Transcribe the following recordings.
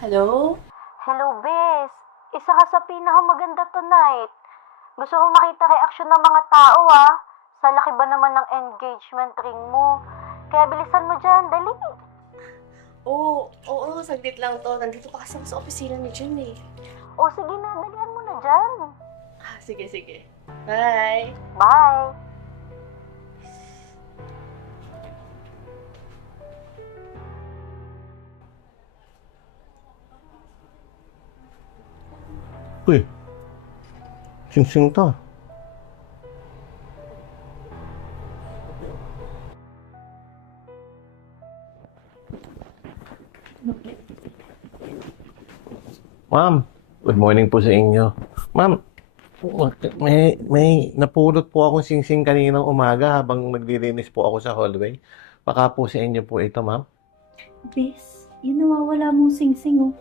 Hello? Hello, Bes. Isa ka sa pinakamaganda tonight. Gusto ko makita reaksyon ng mga tao, ah. Sa laki ba naman ng engagement ring mo? Kaya bilisan mo dyan, dali. Oo, saglit lang to. Nandito pa kasi ako sa opisina ni Jun eh. O sige na, dalihan mo na dyan. Sige. Bye! Bye. Uy, sing-sing to. Ma'am, good morning po sa inyo. Ma'am, may napulot po akong sing-sing kaninang umaga habang naglilinis po ako sa hallway. Baka po sa inyo po ito, ma'am. Bes, yun nawawala mong sing-sing oh.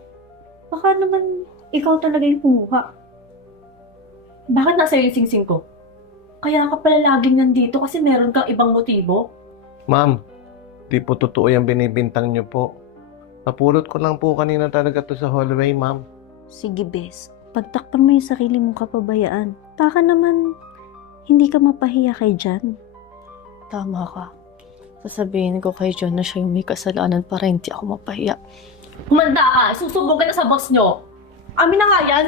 Baka naman ikaw talaga yung kumuha. Bakit nasa yung sing-sing ko? Kaya ka pala laging nandito kasi meron kang ibang motibo. Ma'am, di po totoo yung binibintang niyo po. Napulot ko lang po kanina talaga to sa hallway, ma'am. Sige, Bes. Pagtakpan mo yung sarili mong kapabayaan. Baka naman hindi ka mapahiya kay Jan. Tama ka. Sasabihin ko kay John na siya yung may kasalanan para hindi ako mapahiya. Humanda ka! Susubog ka na sa boss nyo! Amin na nga yan!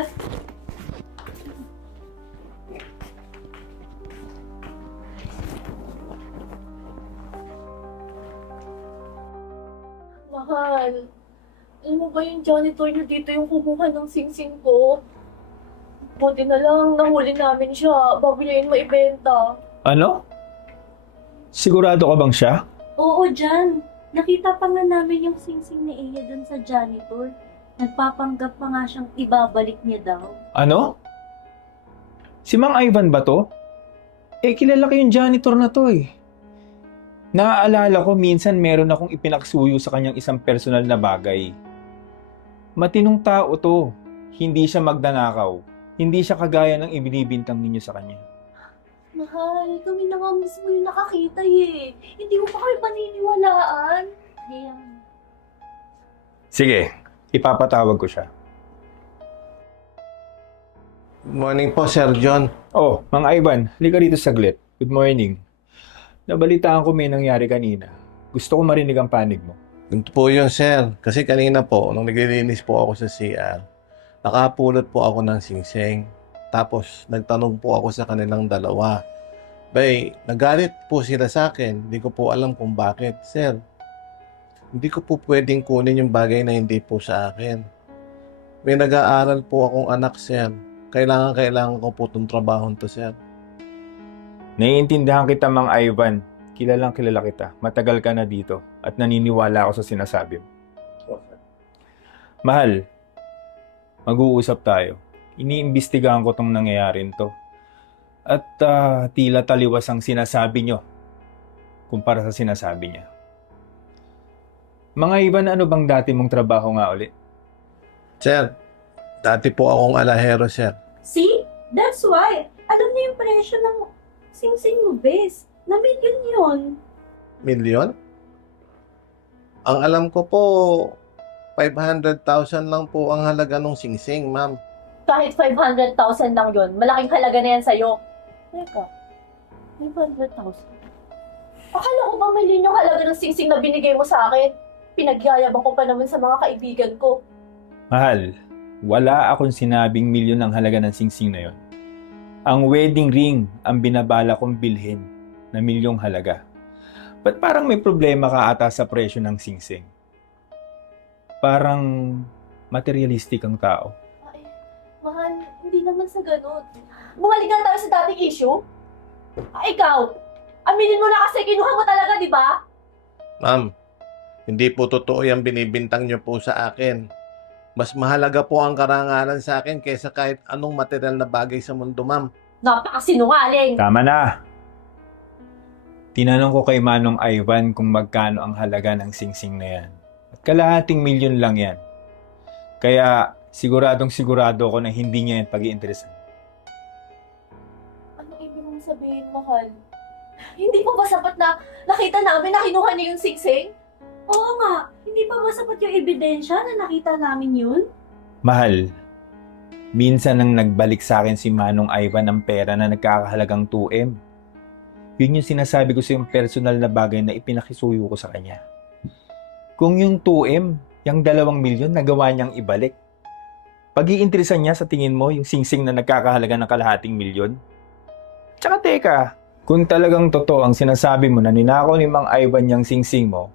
Mahal, alam mo ba yung janitor nyo dito yung kumuha ng sing-sing ko? Buti na lang, nahuli namin siya bago niya yun maibenta. Ano? Sigurado ka bang siya? Oo, Jan. Nakita pa nga namin yung sing-sing ni Iya dun sa janitor. Nagpapanggap pa nga siyang ibabalik niya daw. Ano? Si Mang Ivan ba to? Eh, kilala ko yung janitor na to eh. Naaalala ko minsan meron akong ipinaksuyo sa kanyang isang personal na bagay. Matinong tao to. Hindi siya magdanakaw. Hindi siya kagaya ng ibinibintang ninyo sa kanya. Mahal, kami na nga mismo yung nakakita eh. Hindi ko pa kayo paniniwalaan. Kaya, Sige, ipapatawag ko siya. Good morning po, Sir John. Oh, Mang Ivan, halika rito saglit. Good morning. Nabalitaan ko may nangyari kanina. Gusto ko marinig ang panig mo. Ganito po yun, sir. Kasi kanina po, nung naglilinis po ako sa CR, nakapulot po ako ng singsing. Tapos, nagtanong po ako sa kanilang dalawa. Bay, nagalit po sila sa akin. Hindi ko po alam kung bakit. Sir, hindi ko po pwedeng kunin yung bagay na hindi po sa akin. May nag-aaral po akong anak, sir. Kailangan ko po itong trabahon to, sir. Naiintindihan kita, Mang Ivan. Kilalang kilala kita. Matagal ka na dito at naniniwala ako sa sinasabi mo. Mahal, mag-uusap tayo. Iniimbestigahan ko tong nangyayari to. At tila taliwas ang sinasabi nyo kumpara sa sinasabi niya. Mga Ivan, ano bang dati mong trabaho nga ulit? Sir, dati po akong alahero, sir. see? That's why. Alam niya yung presyo ng sing-sing mo, Bes. Na million yun. Milyon? Ang alam ko po, 500,000 lang po ang halaga ng singsing, ma'am. Kahit 500,000 lang yun, malaking halaga na yan sa'yo. Teka, 500,000? Akala ko ba million yung halaga ng singsing na binigay mo sa akin? Pinagyayabang ko pa naman sa mga kaibigan ko. Mahal, wala akong sinabing milyon ang halaga ng singsing na yon. Ang wedding ring ang binabala kong bilhin na milyong halaga. Ba't parang may problema ka ata sa presyo ng singsing? Parang materialistic ang tao. Ay, mahal, hindi naman sa ganun. Bumalik na tayo sa dating issue. Ikaw, aminin mo na kasi kinuha mo talaga, di ba? Ma'am, hindi po totoo yung binibintang niyo po sa akin. Mas mahalaga po ang karangalan sa akin kaysa kahit anong material na bagay sa mundo, ma'am. Napakasinungaling. Tama na! Tinanong ko kay Manong Ivan kung magkano ang halaga ng singsing na yan. At kalahating milyon lang yan. Kaya siguradong sigurado ako na hindi niya yan pag-iinteresan. Ano ibig mong sabihin, mahal? Hindi pa ba sapat na nakita namin na kinuha niya yung singsing? Oo nga, hindi pa ba sapat yung ebidensya na nakita namin yun? Mahal, minsan nang nagbalik sa akin si Manong Ivan ng pera na nagkakahalagang 2M. Yun yung sinasabi ko sa yung personal na bagay na ipinakisuyo ko sa kanya. Kung yung 2M, yung 2 milyon, nagawa niyang ibalik. Pag-iinteresan niya sa tingin mo yung singsing na nagkakahalaga ng kalahating milyon? Tsaka teka, kung talagang totoo ang sinasabi mo na ninakaw ni Mang Ivan yung singsing mo,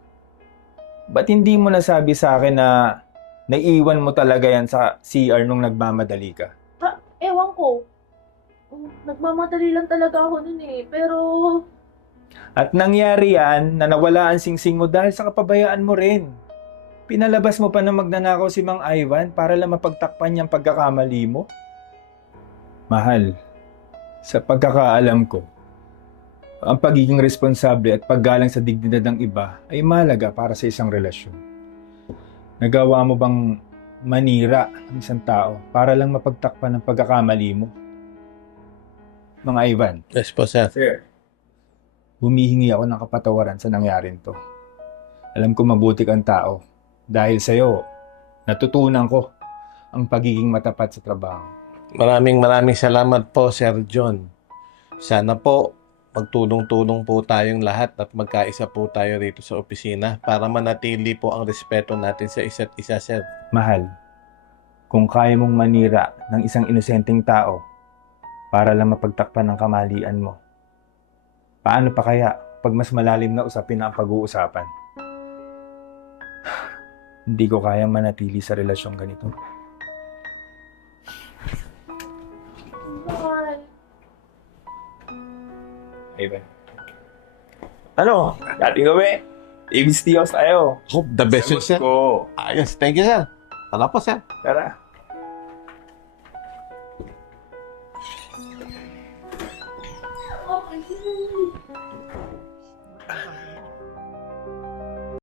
ba't hindi mo nasabi sa akin na naiiwan mo talaga yan sa CR nung nagmamadali ka? Ewan ko. Nagmamadali lang talaga ako nun eh. Pero At nangyari yan na nawala ang singsing mo dahil sa kapabayaan mo rin. Pinalabas mo pa na magnanakaw si Mang Ivan para lang mapagtakpan niyang pagkakamali mo? Mahal, sa pagkakaalam ko, ang pagiging responsable at paggalang sa dignidad ng iba ay mahalaga para sa isang relasyon. Nagawa mo bang manira ang isang tao para lang mapagtakpan ng pagkakamali mo? Mang Ivan. Yes po, sir. Sir, humihingi ako ng kapatawaran sa nangyaring to. Alam ko mabuti kang tao. Dahil sa'yo, natutunan ko ang pagiging matapat sa trabaho. Maraming salamat po, Sir John. Sana po magtulong-tulong po tayong lahat at magkaisa po tayo rito sa opisina para manatili po ang respeto natin sa isa't isa, sir. Mahal, kung kaya mong manira ng isang inosenteng tao para lang mapagtakpan ng kamalian mo, paano pa kaya pag mas malalim na usapin na ang pag-uusapan? Hindi ko kayang manatili sa relasyong ganito. mahal. Ivan. Ano? Dating gabi. ABC House tayo. Hope the best, Sagot sir. ko. Ayos, thank you, sir. Tara po, sir. Tara.